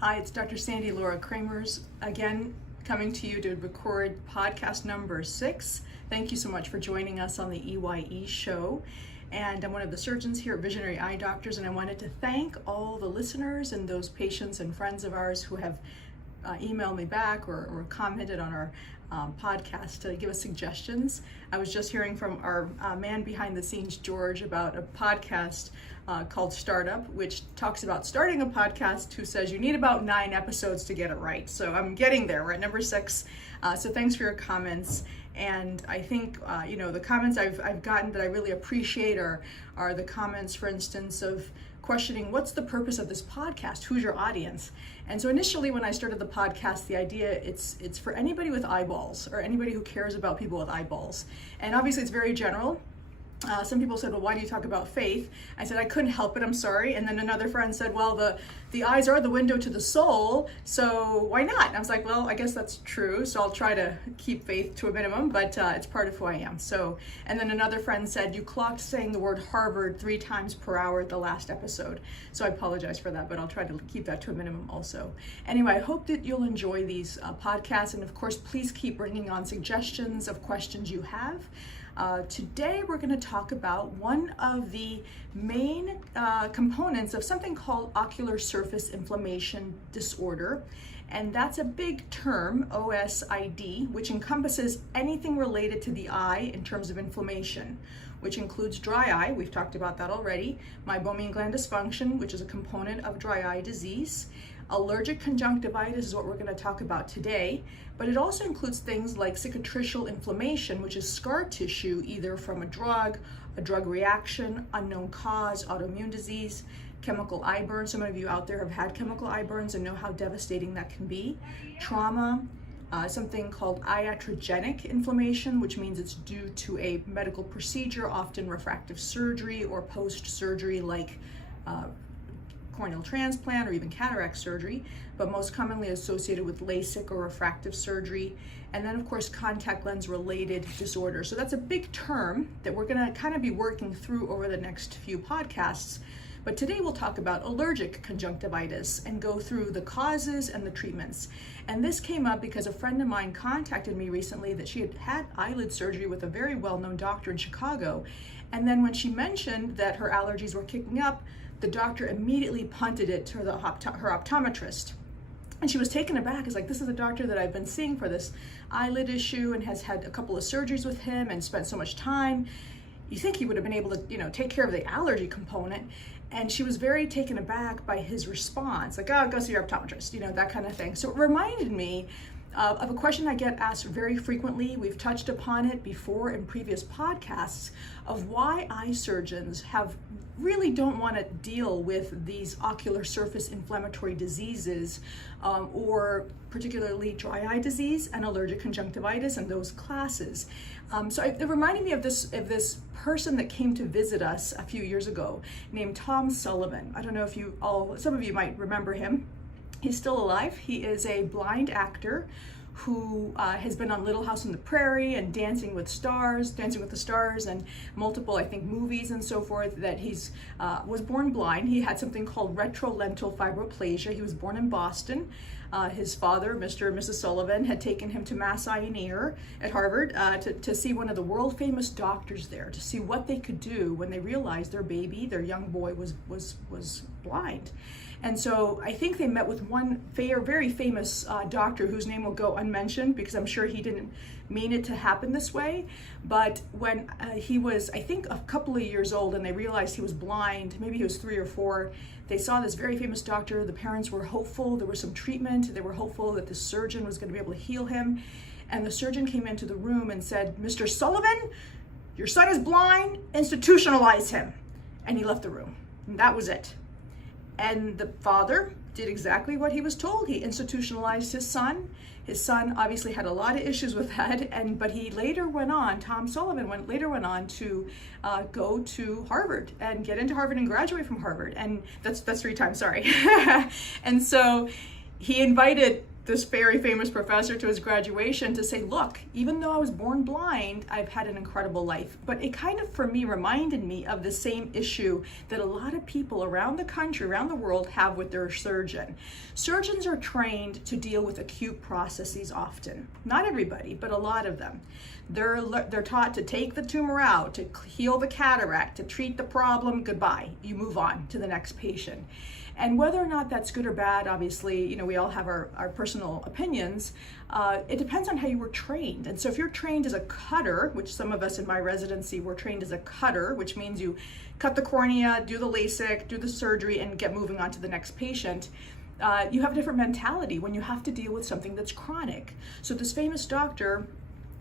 Hi, it's Dr. Sandy Laura Kramers, again coming to you to record podcast number 6. Thank you so much for joining us on the EYE show. And I'm one of the surgeons here at Visionary Eye Doctors, and I wanted to thank all the listeners and those patients and friends of ours who have emailed me back or commented on our podcast to give us suggestions. I was just hearing from our man behind the scenes, George, about a podcast called Startup, which talks about starting a podcast, who says you need about 9 episodes to get it right. So I'm getting there. We're at number 6. So thanks for your comments. And I think, the comments I've gotten that I really appreciate are the comments, for instance, of questioning what's the purpose of this podcast? Who's your audience? And so initially when I started the podcast, the idea it's for anybody with eyeballs or anybody who cares about people with eyeballs. And obviously it's very general. Some people said, well, why do you talk about faith? I said, I couldn't help it, I'm sorry. And then another friend said, well, the eyes are the window to the soul, so why not? And I was like, well, I guess that's true, so I'll try to keep faith to a minimum, but it's part of who I am. So, and then another friend said, you clocked saying the word Harvard 3 times per hour at the last episode. So I apologize for that, but I'll try to keep that to a minimum also. Anyway, I hope that you'll enjoy these podcasts, and of course, please keep bringing on suggestions of questions you have. Today we're going to talk about one of the main components of something called ocular surface inflammation disorder, and that's a big term, OSID, which encompasses anything related to the eye in terms of inflammation, which includes dry eye, we've talked about that already, meibomian gland dysfunction, which is a component of dry eye disease. Allergic conjunctivitis is what we're going to talk about today, but it also includes things like cicatricial inflammation, which is scar tissue either from a drug reaction, unknown cause, autoimmune disease, chemical eye burn. Some of you out there have had chemical eye burns and know how devastating that can be. Trauma, something called iatrogenic inflammation, which means it's due to a medical procedure, often refractive surgery or post-surgery like corneal transplant or even cataract surgery, but most commonly associated with LASIK or refractive surgery. And then of course, contact lens related disorders. So that's a big term that we're gonna kind of be working through over the next few podcasts. But today we'll talk about allergic conjunctivitis and go through the causes and the treatments. And this came up because a friend of mine contacted me recently that she had had eyelid surgery with a very well-known doctor in Chicago. And then when she mentioned that her allergies were kicking up, the doctor immediately punted it to her optometrist. And she was taken aback. It's like, this is a doctor that I've been seeing for this eyelid issue and has had a couple of surgeries with him and spent so much time. You think he would have been able to, take care of the allergy component. And she was very taken aback by his response, like, oh, go see your optometrist, that kind of thing. So it reminded me of a question I get asked very frequently. We've touched upon it before in previous podcasts of why eye surgeons really don't want to deal with these ocular surface inflammatory diseases, or particularly dry eye disease and allergic conjunctivitis and those classes. So it reminded me of this person that came to visit us a few years ago named Tom Sullivan. I don't know if some of you might remember him. He's still alive. He is a blind actor who has been on Little House on the Prairie and Dancing with the Stars, and multiple, I think, movies and so forth. That he's was born blind. He had something called retrolental fibroplasia. He was born in Boston. His father, Mr. and Mrs. Sullivan, had taken him to Mass Eye and Ear at Harvard to see one of the world famous doctors there, to see what they could do when they realized their young boy was blind. And so I think they met with one very famous doctor whose name will go unmentioned because I'm sure he didn't mean it to happen this way. But when he was, I think, a couple of years old and they realized he was blind, maybe he was 3 or 4, they saw this very famous doctor. The parents were hopeful. There was some treatment. They were hopeful that the surgeon was going to be able to heal him. And the surgeon came into the room and said, Mr. Sullivan, your son is blind, institutionalize him. And he left the room. And that was it. And the father did exactly what he was told. He institutionalized his son. His son obviously had a lot of issues with that, but he later went on, Tom Sullivan later went on to go to Harvard and get into Harvard and graduate from Harvard. And that's 3 times, sorry. And so he invited this very famous professor to his graduation to say, look, even though I was born blind, I've had an incredible life. But it kind of, for me, reminded me of the same issue that a lot of people around the country, around the world, have with their surgeon. Surgeons are trained to deal with acute processes often. Not everybody, but a lot of them. They're taught to take the tumor out, to heal the cataract, to treat the problem, goodbye. You move on to the next patient. And whether or not that's good or bad, obviously, you know, we all have our personal opinions. It depends on how you were trained. And so if you're trained as a cutter, which some of us in my residency were trained as a cutter, which means you cut the cornea, do the LASIK, do the surgery, and get moving on to the next patient, you have a different mentality when you have to deal with something that's chronic. So this famous doctor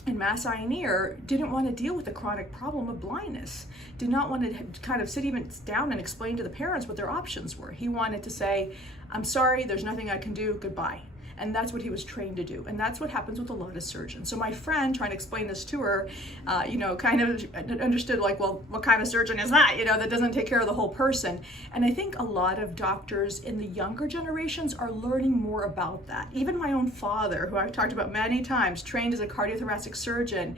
in Mass Eye and Ear didn't want to deal with the chronic problem of blindness, did not want to kind of sit even down and explain to the parents what their options were. He wanted to say, I'm sorry, there's nothing I can do, goodbye. And that's what he was trained to do. And that's what happens with a lot of surgeons. So my friend, trying to explain this to her, you know, kind of understood like, well, what kind of surgeon is that? You know, that doesn't take care of the whole person. And I think a lot of doctors in the younger generations are learning more about that. Even my own father, who I've talked about many times, trained as a cardiothoracic surgeon,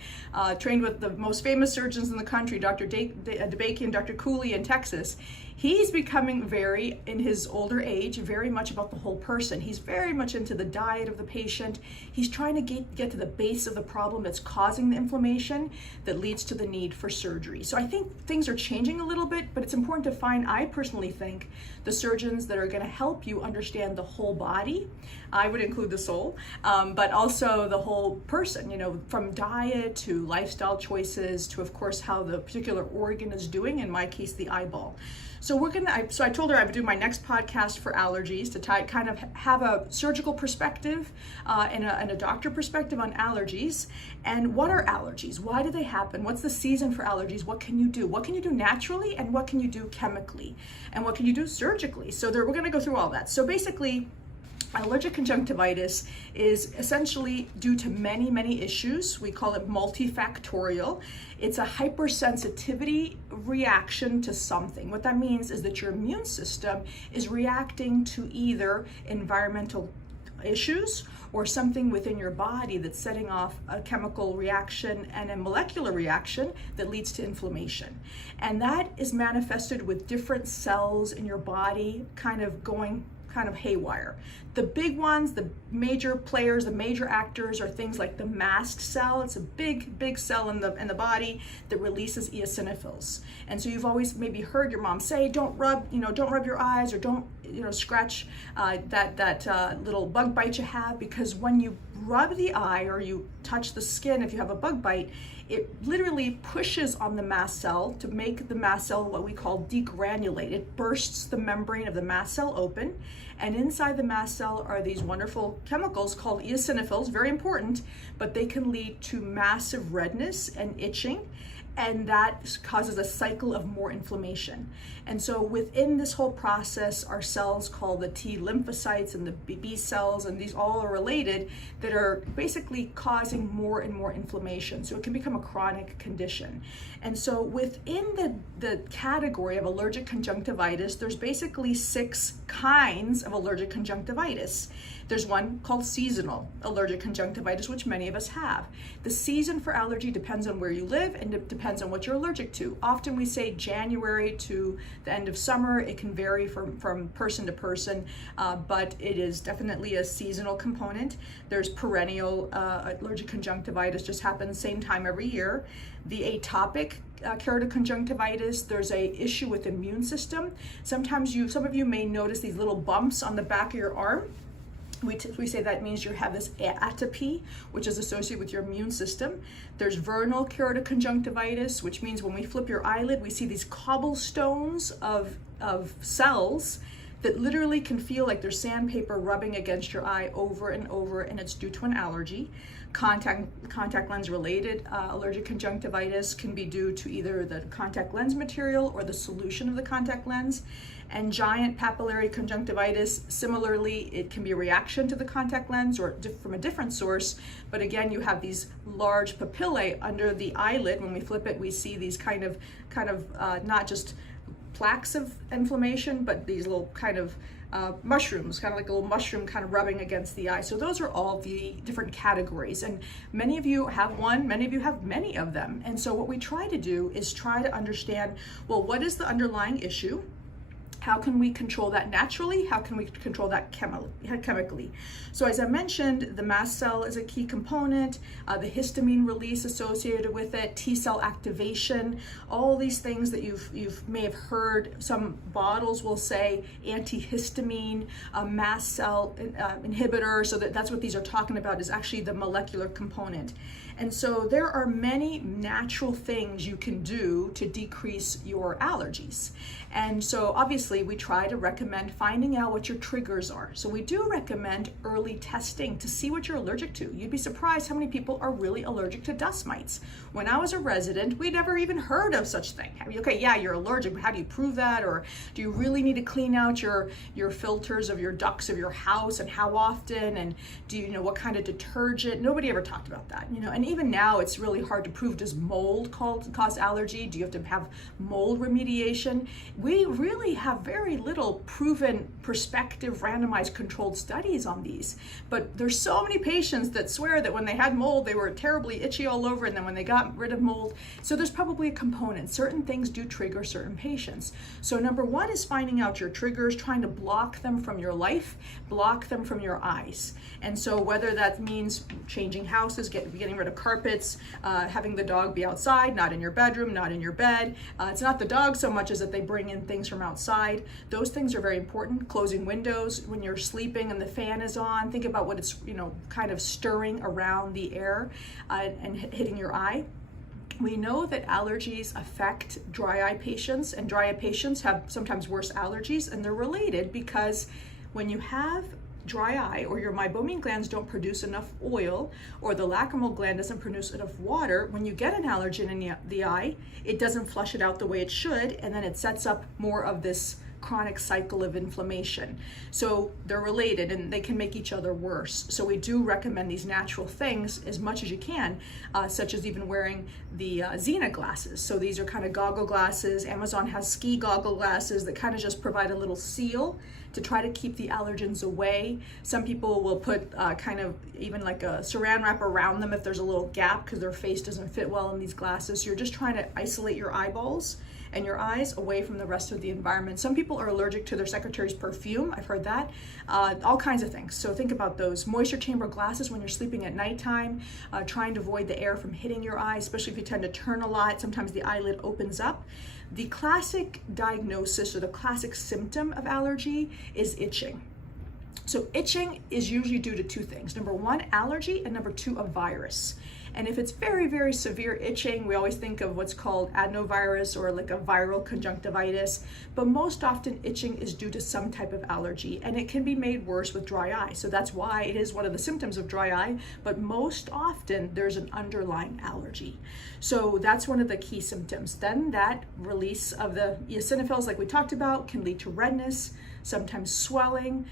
trained with the most famous surgeons in the country, Dr. DeBakey and Dr. Cooley in Texas. He's becoming very, in his older age, very much about the whole person. He's very much into the diet of the patient. He's trying to get to the base of the problem that's causing the inflammation that leads to the need for surgery. So I think things are changing a little bit, but it's important to find, I personally think, the surgeons that are going to help you understand the whole body. I would include the soul, but also the whole person, you know, from diet to lifestyle choices to, of course, how the particular organ is doing, in my case, the eyeball. So so I told her I would do my next podcast for allergies to kind of have a surgical perspective and a doctor perspective on allergies. And what are allergies? Why do they happen? What's the season for allergies? What can you do? What can you do naturally? And what can you do chemically? And what can you do surgically? So we're going to go through all that. So basically, allergic conjunctivitis is essentially due to many, many issues. We call it multifactorial. It's a hypersensitivity reaction to something. What that means is that your immune system is reacting to either environmental issues or something within your body that's setting off a chemical reaction and a molecular reaction that leads to inflammation. And that is manifested with different cells in your body kind of going kind of haywire. The big ones, the major players, the major actors are things like the mast cell. It's a big cell in the body that releases eosinophils. And so you've always maybe heard your mom say, don't rub your eyes, or don't, scratch that little bug bite you have, because when you rub the eye or you touch the skin, if you have a bug bite, it literally pushes on the mast cell to make the mast cell what we call degranulate. It bursts the membrane of the mast cell open, and inside the mast cell are these wonderful chemicals called eosinophils, very important, but they can lead to massive redness and itching, and that causes a cycle of more inflammation. And so within this whole process are cells called the T lymphocytes and the B cells, and these all are related, that are basically causing more and more inflammation. So it can become a chronic condition. And so within the category of allergic conjunctivitis, there's basically 6 kinds of allergic conjunctivitis. There's one called seasonal allergic conjunctivitis, which many of us have. The season for allergy depends on where you live, and it depends on what you're allergic to. Often we say January to the end of summer. It can vary from person to person, but it is definitely a seasonal component. There's perennial allergic conjunctivitis, just happens same time every year. The atopic keratoconjunctivitis, there's a issue with the immune system. Sometimes some of you may notice these little bumps on the back of your arm. We say that means you have this atopy, which is associated with your immune system. There's vernal keratoconjunctivitis, which means when we flip your eyelid, we see these cobblestones of cells that literally can feel like there's sandpaper rubbing against your eye over and over, and it's due to an allergy. Contact lens related allergic conjunctivitis can be due to either the contact lens material or the solution of the contact lens. And giant papillary conjunctivitis, similarly, it can be a reaction to the contact lens or from a different source. But again, you have these large papillae under the eyelid. When we flip it, we see these kind of not just plaques of inflammation, but these little kind of mushrooms, kind of like a little mushroom kind of rubbing against the eye. So those are all the different categories. And many of you have one, many of you have many of them. And so what we try to do is try to understand, well, what is the underlying issue? How can we control that naturally? How can we control that chemically? So as I mentioned, the mast cell is a key component, the histamine release associated with it, T cell activation, all these things that you may have heard. Some bottles will say antihistamine, mast cell inhibitor. So that's what these are talking about, is actually the molecular component. And so there are many natural things you can do to decrease your allergies. And so obviously we try to recommend finding out what your triggers are. So we do recommend early testing to see what you're allergic to. You'd be surprised how many people are really allergic to dust mites. When I was a resident, we never even heard of such thing. Okay, yeah, you're allergic, but how do you prove that? Or do you really need to clean out your filters of your ducts of your house, and how often? And do you know what kind of detergent? Nobody ever talked about that, you know. And even now it's really hard to prove, does mold cause allergy? Do you have to have mold remediation? We really have very little proven prospective randomized controlled studies on these, but there's so many patients that swear that when they had mold they were terribly itchy all over, and then when they got rid of mold, so there's probably a component. Certain things do trigger certain patients. So number one is finding out your triggers, trying to block them from your life, block them from your eyes. And so whether that means changing houses, getting rid of carpets, having the dog be outside, not in your bedroom, not in your bed. It's not the dog so much as that they bring in things from outside. Those things are very important. Closing windows when you're sleeping and the fan is on. Think about what it's, you know, kind of stirring around the air and hitting your eye. We know that allergies affect dry eye patients, and dry eye patients have sometimes worse allergies, and they're related because when you have dry eye, or your meibomian glands don't produce enough oil, or the lacrimal gland doesn't produce enough water, when you get an allergen in the eye, it doesn't flush it out the way it should, and then it sets up more of this chronic cycle of inflammation. So they're related and they can make each other worse. So we do recommend these natural things as much as you can, such as even wearing the Xena glasses. So these are kind of goggle glasses. Amazon has ski goggle glasses that kind of just provide a little seal to try to keep the allergens away. Some people will put kind of even like a saran wrap around them if there's a little gap because their face doesn't fit well in these glasses. So you're just trying to isolate your eyeballs and your eyes away from the rest of the environment. Some people are allergic to their secretary's perfume. I've heard that. All kinds of things. So think about those. Moisture chamber glasses when you're sleeping at nighttime, trying to avoid the air from hitting your eye, especially if you tend to turn a lot. Sometimes the eyelid opens up. The classic diagnosis or the classic symptom of allergy is itching. So itching is usually due to two things. Number one, allergy, and number two, a virus. And if it's very, very severe itching, we always think of what's called adenovirus or like a viral conjunctivitis. But most often itching is due to some type of allergy, and it can be made worse with dry eye. So that's why it is one of the symptoms of dry eye, but most often there's an underlying allergy. So that's one of the key symptoms. Then that release of the eosinophils, like we talked about, can lead to redness, sometimes swelling,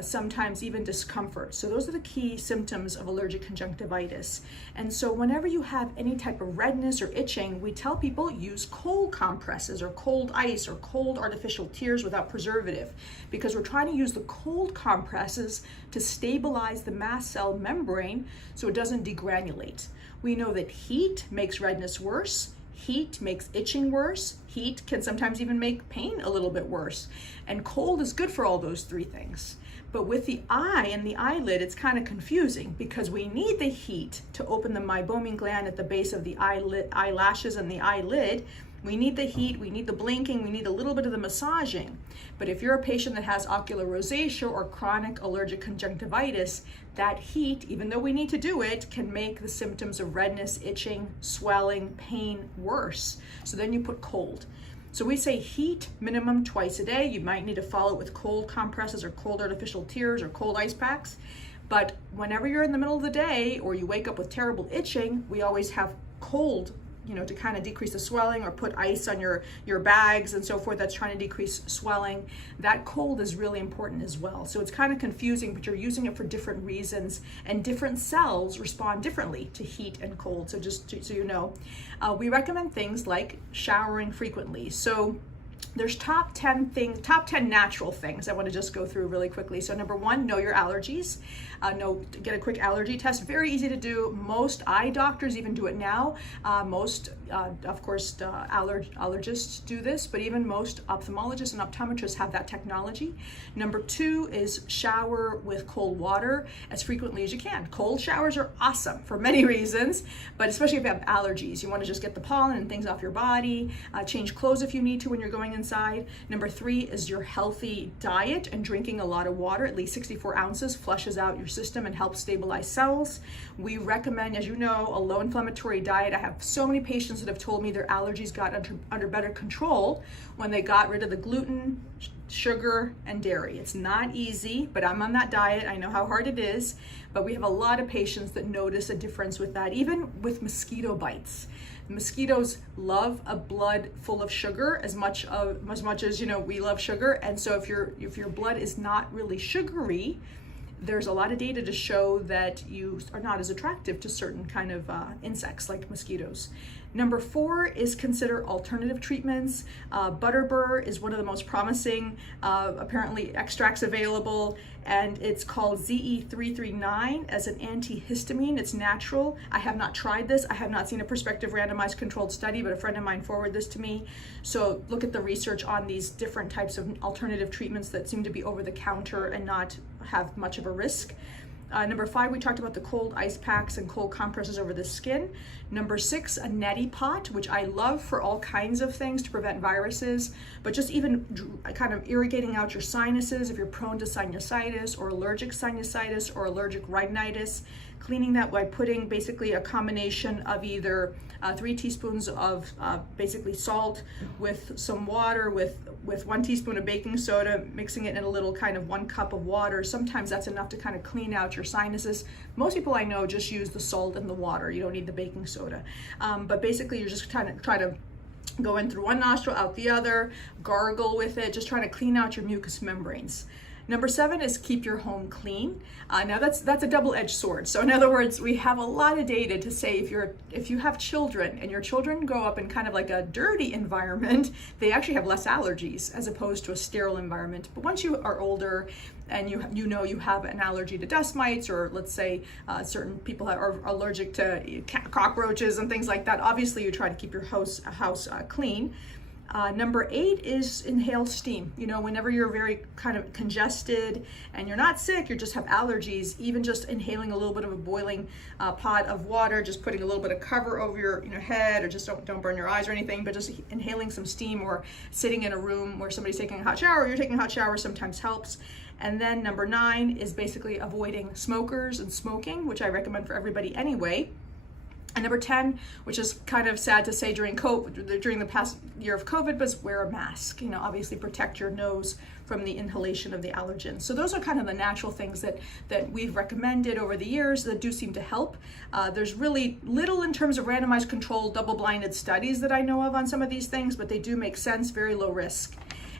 sometimes even discomfort. So those are the key symptoms of allergic conjunctivitis. And so whenever you have any type of redness or itching, we tell people use cold compresses or cold ice or cold artificial tears without preservative, because we're trying to use the cold compresses to stabilize the mast cell membrane so it doesn't degranulate. We know that heat makes redness worse. Heat makes itching worse. Heat can sometimes even make pain a little bit worse. And cold is good for all those three things. But with the eye and the eyelid, it's kind of confusing because we need the heat to open the meibomian gland at the base of the eyelashes and the eyelid. We need the heat, we need the blinking, we need a little bit of the massaging. But if you're a patient that has ocular rosacea or chronic allergic conjunctivitis, that heat, even though we need to do it, can make the symptoms of redness, itching, swelling, pain worse. So then you put cold. So we say heat minimum twice a day. You might need to follow it with cold compresses or cold artificial tears or cold ice packs. But whenever you're in the middle of the day or you wake up with terrible itching, we always have cold, to kind of decrease the swelling, or put ice on your bags and so forth that's trying to decrease swelling. That cold is really important as well. So it's kind of confusing, but you're using it for different reasons, and different cells respond differently to heat and cold. So just so you know, we recommend things like showering frequently. So There's top 10 natural things I want to just go through really quickly. So number one, know your allergies. Get a quick allergy test. Very easy to do. Most eye doctors even do it now. Of course, allergists do this, but even most ophthalmologists and optometrists have that technology. Number two is shower with cold water as frequently as you can. Cold showers are awesome for many reasons, but especially if you have allergies. You want to just get the pollen and things off your body. Change clothes if you need to when you're going inside. Number three is your healthy diet and drinking a lot of water. At least 64 ounces flushes out your system and helps stabilize cells. We recommend, as you know, a low inflammatory diet. I have so many patients that have told me their allergies got under better control when they got rid of the gluten, sugar, and dairy. It's not easy, but I'm on that diet. I know how hard it is, but we have a lot of patients that notice a difference with that, even with mosquito bites. Mosquitoes love a blood full of sugar as much as we love sugar, and so if your blood is not really sugary, there's a lot of data to show that you are not as attractive to certain kind of insects like mosquitoes. Number four is consider alternative treatments. Butterbur is one of the most promising, apparently, extracts available, and it's called ZE339 as an antihistamine. It's natural. I have not tried this. I have not seen a prospective randomized controlled study, but a friend of mine forwarded this to me. So look at the research on these different types of alternative treatments that seem to be over the counter and not have much of a risk. Number five, we talked about the cold ice packs and cold compresses over the skin. Number six, a neti pot, which I love for all kinds of things to prevent viruses, but just even kind of irrigating out your sinuses if you're prone to sinusitis or allergic sinusitis or allergic rhinitis. Cleaning that by putting basically a combination of either 3 teaspoons of basically salt with some water with 1 teaspoon of baking soda, mixing it in a little kind of 1 cup of water. Sometimes that's enough to kind of clean out your sinuses. Most people I know just use the salt and the water. You don't need the baking soda. But basically you're just trying to go in through one nostril, out the other, gargle with it, just trying to clean out your mucous membranes. Number 7 is keep your home clean. Now that's a double-edged sword. So in other words, we have a lot of data to say if you have children and your children grow up in kind of like a dirty environment, they actually have less allergies as opposed to a sterile environment. But once you are older and you have an allergy to dust mites, or let's say certain people are allergic to cockroaches and things like that, obviously you try to keep your house clean. Number 8 is inhale steam. Whenever you're very kind of congested and you're not sick, you just have allergies, even just inhaling a little bit of a boiling pot of water, just putting a little bit of cover over your head, or just don't burn your eyes or anything, but just inhaling some steam, or sitting in a room where somebody's taking a hot shower or you're taking a hot shower sometimes helps. And then number 9 is basically avoiding smokers and smoking, which I recommend for everybody anyway. And number 10, which is kind of sad to say during the past year of COVID, but wear a mask. Obviously protect your nose from the inhalation of the allergens. So those are kind of the natural things that we've recommended over the years that do seem to help. There's really little in terms of randomized controlled double-blinded studies that I know of on some of these things, but they do make sense, very low risk.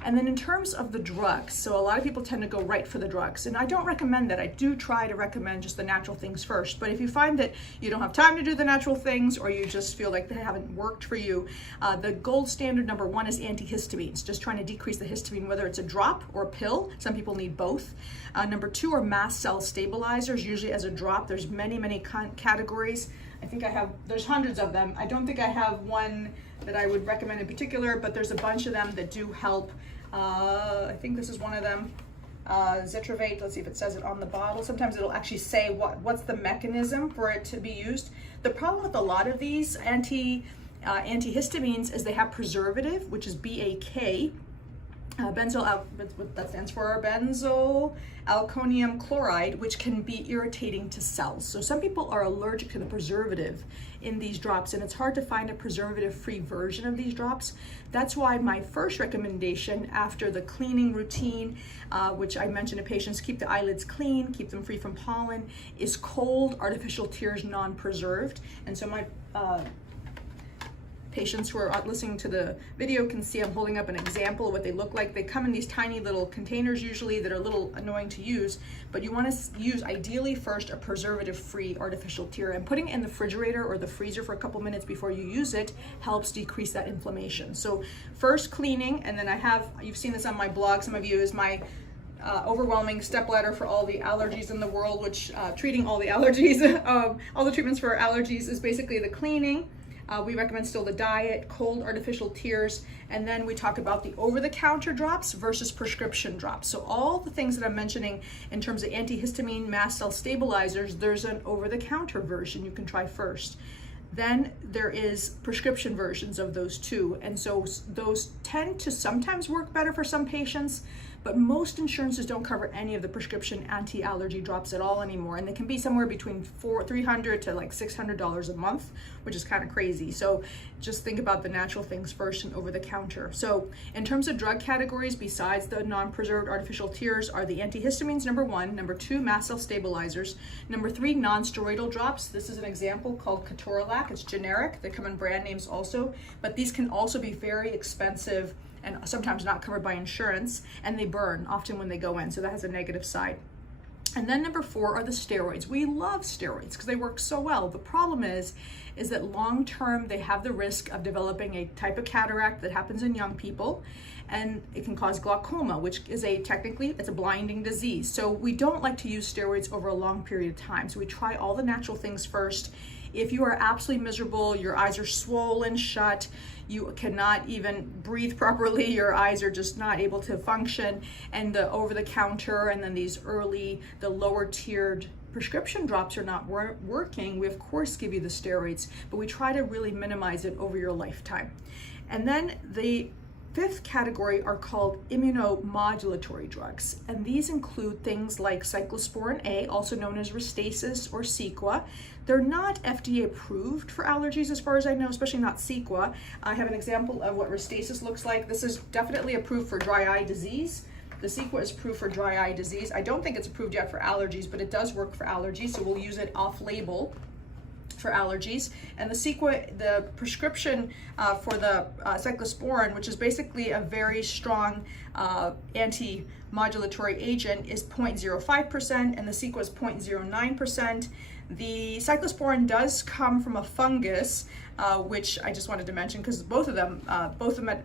And then in terms of the drugs, so a lot of people tend to go right for the drugs, and I don't recommend that. I do try to recommend just the natural things first, but if you find that you don't have time to do the natural things, or you just feel like they haven't worked for you, the gold standard number 1 is antihistamines, just trying to decrease the histamine, whether it's a drop or a pill. Some people need both. Number 2 are mast cell stabilizers, usually as a drop. There's many categories. I think there's hundreds of them. I don't think I have one that I would recommend in particular, but there's a bunch of them that do help. I think this is one of them. Zitrovate, let's see if it says it on the bottle. Sometimes it'll actually say what's the mechanism for it to be used. The problem with a lot of these antihistamines is they have preservative, which is BAK. That stands for benzoyl alkonium chloride, which can be irritating to cells. So some people are allergic to the preservative in these drops, and it's hard to find a preservative-free version of these drops. That's why my first recommendation after the cleaning routine, which I mentioned to patients, keep the eyelids clean, keep them free from pollen, is cold artificial tears non-preserved. And so my patients who are listening to the video can see I'm holding up an example of what they look like. They come in these tiny little containers usually that are a little annoying to use, but you want to use ideally first a preservative-free artificial tear, and putting it in the refrigerator or the freezer for a couple minutes before you use it helps decrease that inflammation. So first cleaning, and then you've seen this on my blog, some of you, is my overwhelming stepladder for all the allergies in the world, which treating all the allergies, all the treatments for allergies is basically the cleaning. We recommend still the diet, cold artificial tears, and then we talk about the over-the-counter drops versus prescription drops. So all the things that I'm mentioning in terms of antihistamine, mast cell stabilizers, there's an over-the-counter version you can try first. Then there is prescription versions of those too. And so those tend to sometimes work better for some patients, but most insurances don't cover any of the prescription anti-allergy drops at all anymore. And they can be somewhere between $300 to like $600 a month, which is kind of crazy. So just think about the natural things first and over the counter. So in terms of drug categories, besides the non-preserved artificial tears, are the antihistamines, number 1, number 2, mast cell stabilizers, number 3, non-steroidal drops. This is an example called Ketorolac. It's generic. They come in brand names also, but these can also be very expensive and sometimes not covered by insurance, and they burn often when they go in, so that has a negative side. And then number 4 are the steroids. We love steroids because they work so well. The problem is that long term they have the risk of developing a type of cataract that happens in young people, and it can cause glaucoma, which is it's a blinding disease. So we don't like to use steroids over a long period of time. So we try all the natural things first. If you are absolutely miserable, your eyes are swollen shut, you cannot even breathe properly, your eyes are just not able to function, and the over-the-counter and then the lower tiered prescription drops are not working, we of course give you the steroids, but we try to really minimize it over your lifetime. And then the 5th category are called immunomodulatory drugs, and these include things like cyclosporin A, also known as Restasis or Cequa. They're not FDA approved for allergies as far as I know, especially not Cequa. I have an example of what Restasis looks like. This is definitely approved for dry eye disease. The Cequa is approved for dry eye disease. I don't think it's approved yet for allergies, but it does work for allergies, so we'll use it off-label for allergies. And the Cequa, the prescription for the cyclosporin, which is basically a very strong anti-modulatory agent, is 0.05%, and the Cequa is 0.09%. The cyclosporin does come from a fungus, which I just wanted to mention because both the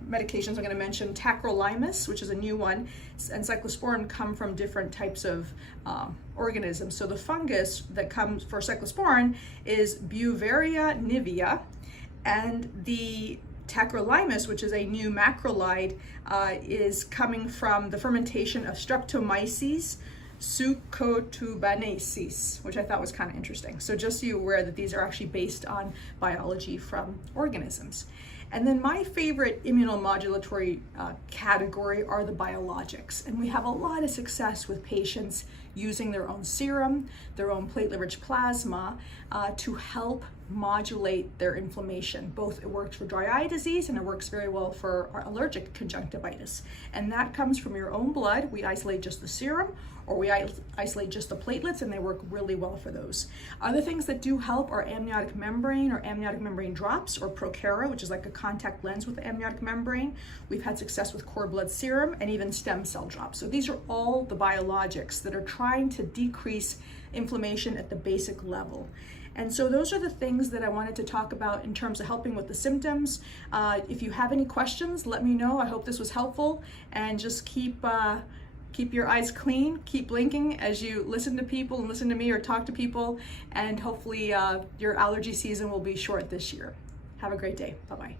medications I'm going to mention, tacrolimus, which is a new one, and cyclosporin come from different types of organisms. So the fungus that comes for cyclosporin is Beauveria nivea, and the tacrolimus, which is a new macrolide, is coming from the fermentation of Streptomyces succotubaceae, which I thought was kind of interesting. So just so you're aware that these are actually based on biology from organisms. And then my favorite immunomodulatory category are the biologics. And we have a lot of success with patients using their own serum, their own platelet-rich plasma to help modulate their inflammation. Both it works for dry eye disease and it works very well for allergic conjunctivitis. And that comes from your own blood. We isolate just the serum, or we isolate just the platelets, and they work really well for those. Other things that do help are amniotic membrane or amniotic membrane drops, or Procara, which is like a contact lens with the amniotic membrane. We've had success with cord blood serum and even stem cell drops. So these are all the biologics that are trying to decrease inflammation at the basic level. And so those are the things that I wanted to talk about in terms of helping with the symptoms. If you have any questions, let me know. I hope this was helpful, and just keep your eyes clean, keep blinking as you listen to people and listen to me or talk to people, and hopefully your allergy season will be short this year. Have a great day. Bye-bye.